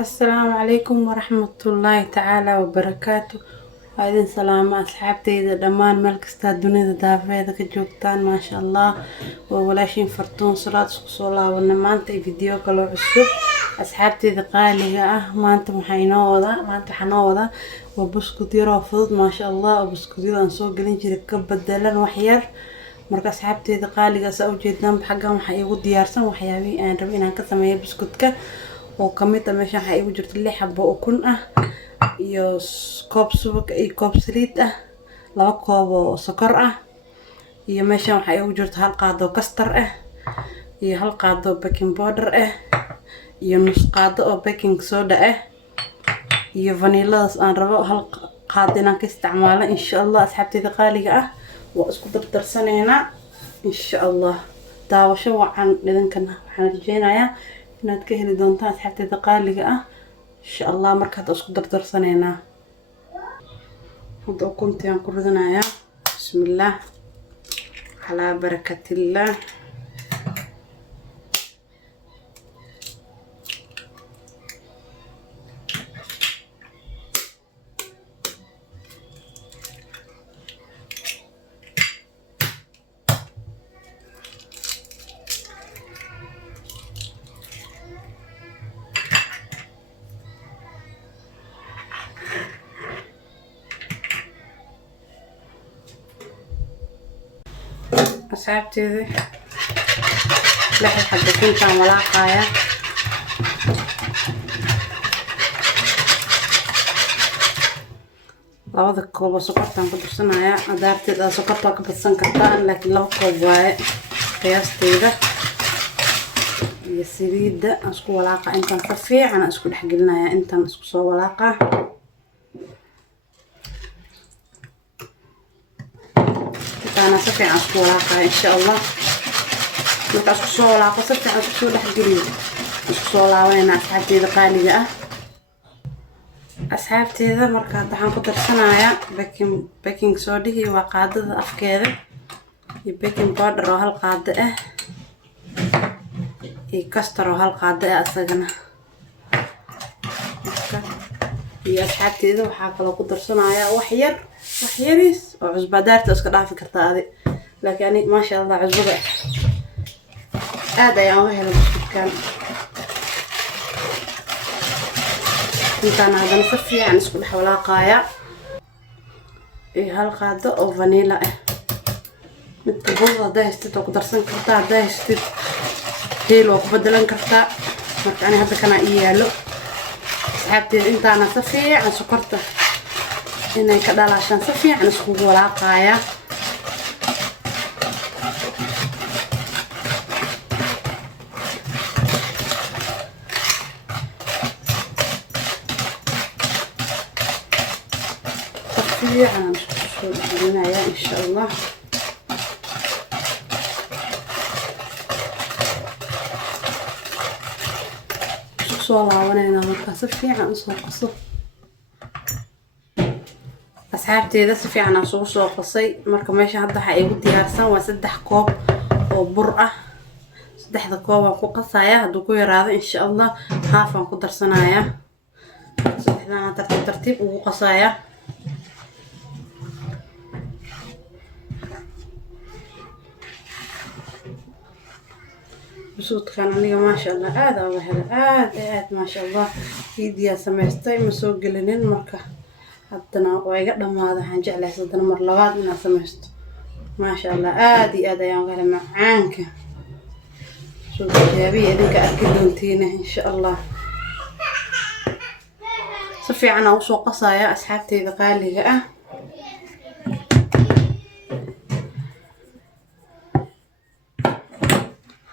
السلام عليكم ورحمة الله تعالى وبركاته. وعليكم السلام أصحابتي إذا دمان ملكستا الدنيا دافيدا كجوكتان ما شاء الله وولاشين فرتون صلاة صلاة ونمانتي فيديو كلو عسب أصحابتي إذا قالي ما أنت محينوضة ما أنت حنوضة وبسكوت يرافض ما شاء الله وبسكوت أنسوق لينجي ركب بدلن وحير marka asxaabteeda qaaliga sa u jeedaan xaggan waxa igu diyaarsan waxyaabi aan rabay inaan ka sameeyo biskuutka oo kamid ah meesha waxa igu jirta 6 xabo oo kun ah iyo koob subag iyo koob saliid ah 2 koob oo sokor ah iyo meesha waxa igu jirta hal qaado kastar ah iyo hal qaado baking powder ah iyo nus qaado oo baking soda ah iyo vanilla aan rabo hal qaado inaan ka isticmaalo insha Allah asxaabteeda qaaliga ah واسكو درسنينا ان شاء الله داوشو وعن لدنكنا waxaan rajeenayaa inaad ka heli doontaan asxaabteeda qaaliga ah insha Allah markaad isku darsanayna hadda kuntaan ku ridanayaa bismillaah ala barakatillah أصحابتي لحد حبتين كان ملاقايا لابد كوب سكرتان كدرسنايا ادارتي دا سكرتا كبدسن kartaan laakiin laba koob waaye qiyaasteeda iyo saliida isku walaaqa intaan ka fiican isku dhaxgelinaya intaan isku soo walaaqa أنا سفي عن سكولاقة إن شاء الله نتعش سكولاقة سفي عن سكولاقة قليل سكولاقة وين أصحابتي ذا قالية أصحابتي ذا مركز دحان كتر سنايا بيكنج سودا هي وقادة أفكار بيكنج باودر وهالقادة كاستر وهالقادة أسجنا هي أصحابتي ذا وحاكلو كتر سنايا وحيريس وعزبة دارت اسكا دافي كرتا هذه لكن ما شاء الله عزبة هذا يا وهي كان انتان هذا نصفي يعني اسكو دحولا قايا هالقادة او فانيلا متبوضة دايستي تو قدرسن كرتا دايستي هيلو كبدلن كرتا يعني هذا كان ايالو سحابتي انتان صفي عن سكرته inay ka dhalashaan si fiican isku walaaqaya fiican isku dhalinaya insha Allah soo laawanayna marka si fiican soo qaso أصحابتي إذا سفي عنا صوص وقصي مركب ماشي هذا حيقول ديارسان وسدح كوب أو برقة سدح ذا كوب وكو قصايا هدوكو يراضي إن شاء الله هافا نقدر صنايا سدح لنا ترتيب وقصايا بصوت كان عنيا ما شاء الله هذا وهذا ما شاء الله يدي يا سميستي مسوق لنين مركب haddana waa iga dhamaada waxaan jeclahay sadana mar labaad inaan sameesto ma sha Allah aad iyo aad ayaan gala macaanka soo jaabi idinka arki doontiin insha Allah si fiican aan soo qasaya asxaabteyda qaaliga ah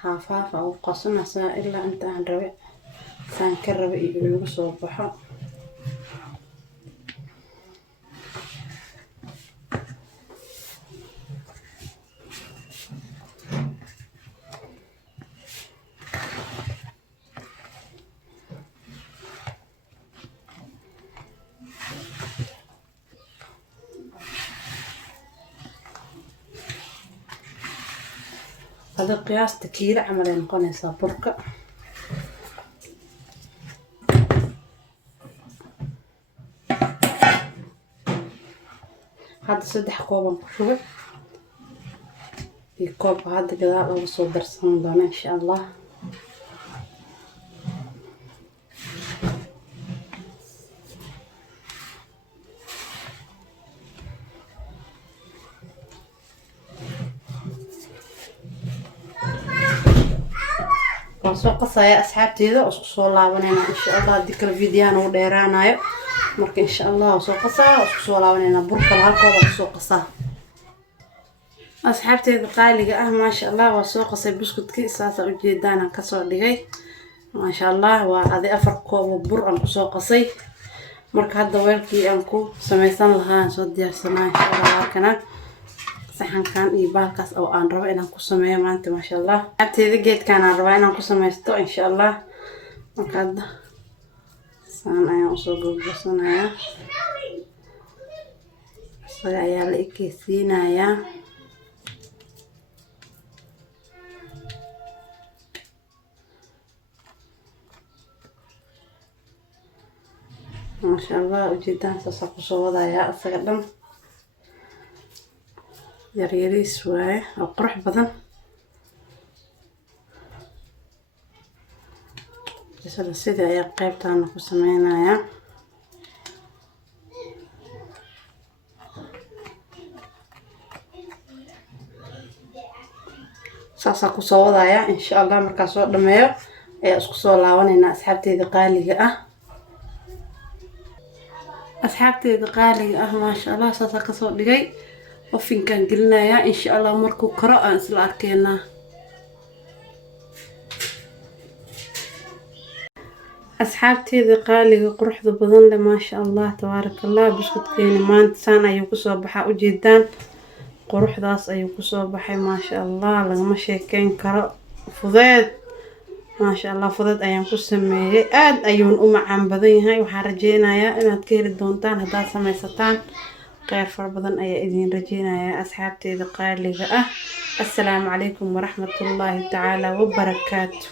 haafa oo qasanaysa ilaa inta aan rabe saan ka rabe iyo igu soo baxo هذا قياس كيلو عملين قنيصة بركة هذا 3 كوب كشوفه كوب هذا كذا لو soo darsan doona insha Allah soo qasaya asxaabteeda oo isku soo laabanayna insha Allah dikal fiidiyaan oo dheeraanayo marka insha Allah soo qasaa isku soo laabanayna burka halkooda soo qasaa asxaabteeda qaaliga ah ma sha Allah waa soo qasay buskudkii saasa u jeedaan ka soo dhigay ma sha Allah waa adi 4 koob bur aan ku soo qasay marka hadda weelkii aan ku sameeysan lahaa soo diyaarsanaa insha Allah kana saxankan iyo baalkaas oo aan rabo inaan ku sameeyo maanta ma sha Allah abteeda geedkan aan rabo inaan ku sameeysto insha Allah marka hadda saan ayaan soo go'sanayaa saga ayaa la ikeysiinayaa ما شاء الله وجدان ساسا صودا يا أسقدم يريريس واي وقرح بدن جسد السيدة يا قيبتان كسمينا يا ساسا كصودا يا إن شاء الله مركز دميو يا اسكو صولاونينا أصحابتي قالية أصحابتي قالي ما شاء الله ساسا كسو دغاي وفين كان قلنايا إن شاء الله مركو قراءة إسلا أركينا أصحابتي قالي قروح ذو بضن ما شاء الله تبارك الله بسكت كيني مان سان أيوكو صوبحا وجيدان قروح داس أيوكو صوبحي ما شاء الله لغما شيكين قراء فضيت ما شاء الله فضد أيام كسمية آد أيون عن بدنها وحرجينا يا إن تكير الدونتان هذا سميستان غير فربضن أي إذن رجينا يا أصحابتي ذقال لي السلام عليكم ورحمة الله تعالى وبركاته.